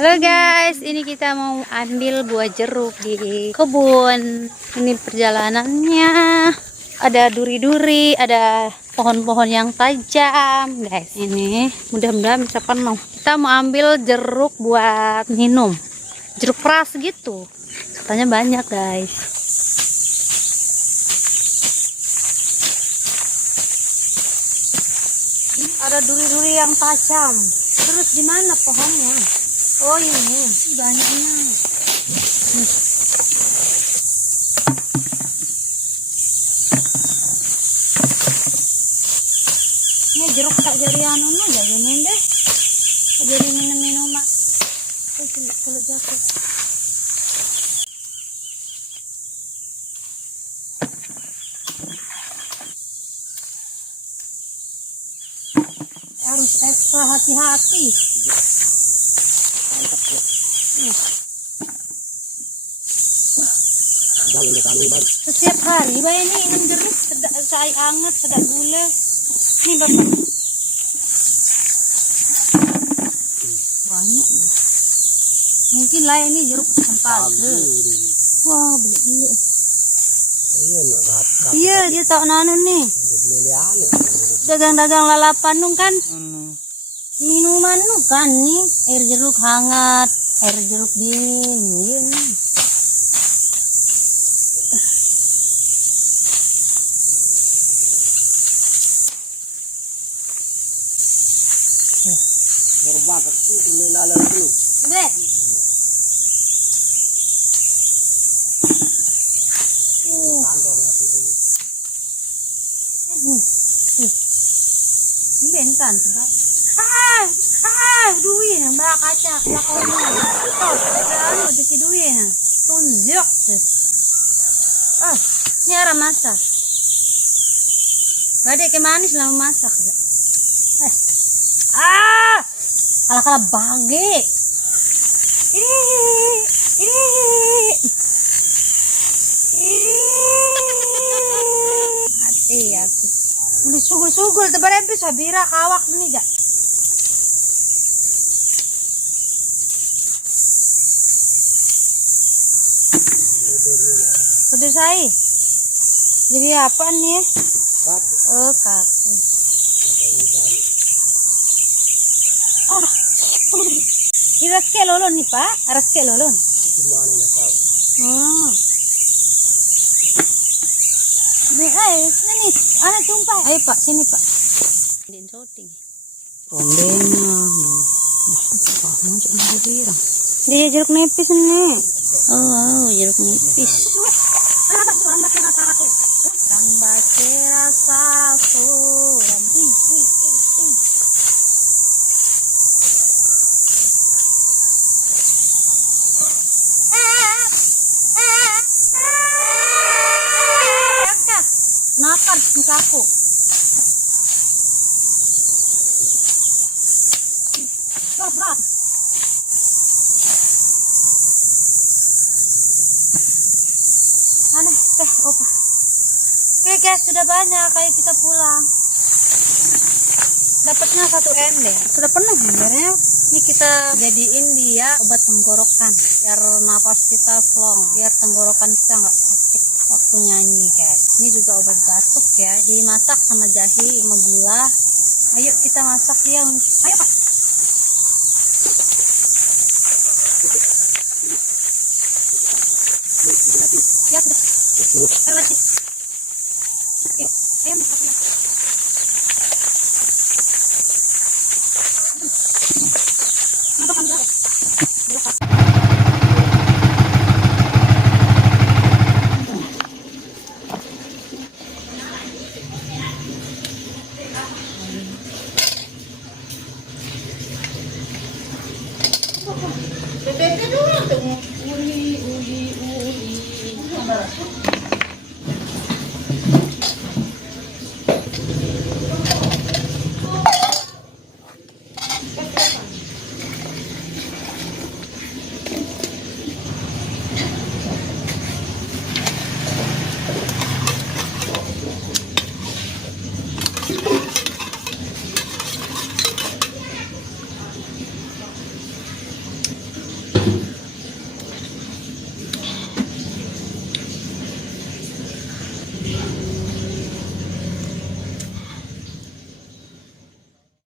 Halo guys, ini kita mau ambil buah jeruk di kebun. Ini perjalanannya. Ada duri-duri, ada pohon-pohon yang tajam, guys. Ini mudah-mudahan bisa penuh. Kita mau ambil jeruk buat minum. Jeruk keras gitu. Katanya banyak, guys. Ada duri-duri yang tajam. Terus di mana pohonnya? Oh ini banyaknya. Ini jeruk tak jadi anu aja ini deh. Tak jadi minum-minuman. Kalau jatuh. Harus ekstra hati-hati. Setiap hari bayi ini minum jeruk, saya anget, sedak gula. Nih bapak. Banyak ya. Mungkin lah ini jeruk sempage. Wah beli-beli. Iya dia tahu nanu nih. Dagang-dagang lalapan nung kan. Minuman nung kan nih, air jeruk hangat, air jeruk dingin. Bentan duit mbak kaca belakangnya di duit tunjuk ini arah masak gak ada kayak manis lah masak ya. Kalah bage ini mati aku udah sugul tebarempi sabira kawak nih jak. Pedes saya. Jadi apa nih? Oh kaki. Iras ke lolon nih pak? Aras ke lolon. Ini anak tumpah. Ayo pak, sini pak. Din shooting. Dia jeruk nipis nih. Oh, jeruk nipis. Tambah rasa suram. Nakar mukaku. Aneh teh opa. Oke guys, sudah banyak, kayak kita pulang. Dapatnya 1 ember. Sudah penuh sebenarnya. Ini kita jadiin dia obat tenggorokan biar napas kita plong, biar tenggorokan kita nggak sakit waktu nyanyi guys. Ini juga obat batuk ya, dimasak sama jahe sama gula. Ayo kita masak ya. Ayo pak. Ya sudah. Ayo masak ya.